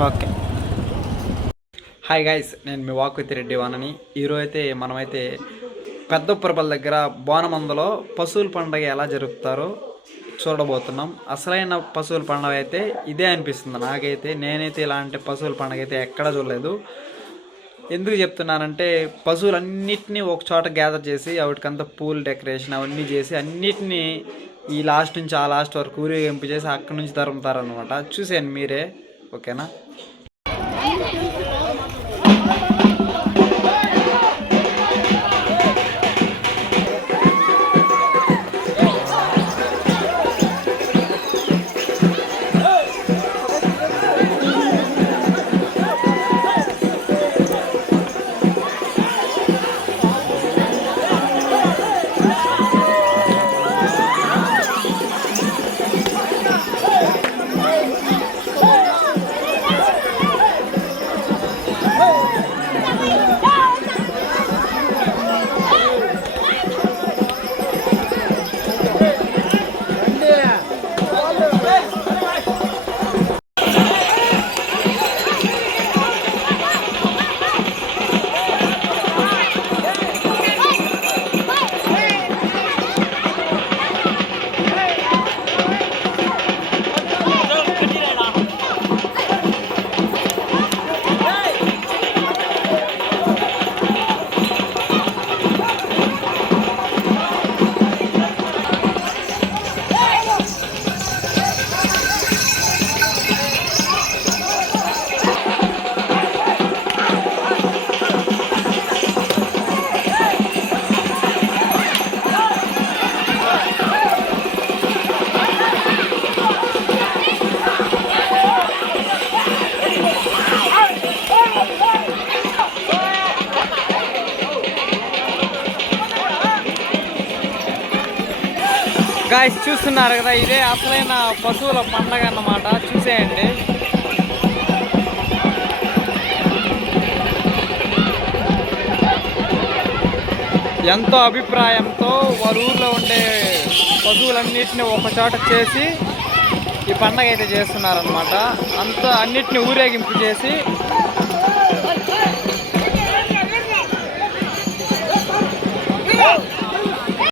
Okay. Hi guys, నేను మీ వాకుతిరెడ్డి వానని. ఈరోజు అయితే మనమైతే పెద్దపురపల్లి దగ్గర బోనమందలో పశువుల పండుగ ఎలా జరుపుతారో చూడబోతున్నాం. అసలైన పశువుల పండుగ అయితే ఇదే అనిపిస్తుంది నాకైతే. నేనైతే ఇలాంటి పశువుల పండుగ అయితే ఎక్కడా చూడలేదు. ఎందుకు చెప్తున్నానంటే పశువులన్నిటినీ ఒక చోట గ్యాదర్ చేసి వాటికంతా పూల్ డెకరేషన్ అవన్నీ చేసి అన్నిటినీ ఈ లాస్ట్ నుంచి ఆ లాస్ట్ వరకు ఊరేగింపు చేసి అక్కడి నుంచి తరుముతారనమాట. చూసేయండి మీరే, ఓకేనా? గాయస్ చూస్తున్నారు కదా, ఇదే అసలైన పశువుల పండగ అన్నమాట. చూసేయండి. ఎంతో అభిప్రాయంతో వారి ఊర్లో ఉండే పశువులన్నిటిని ఒక చోట చేసి ఈ పండగ అయితే చేస్తున్నారనమాట. అన్నిటిని ఊరేగింపు చేసి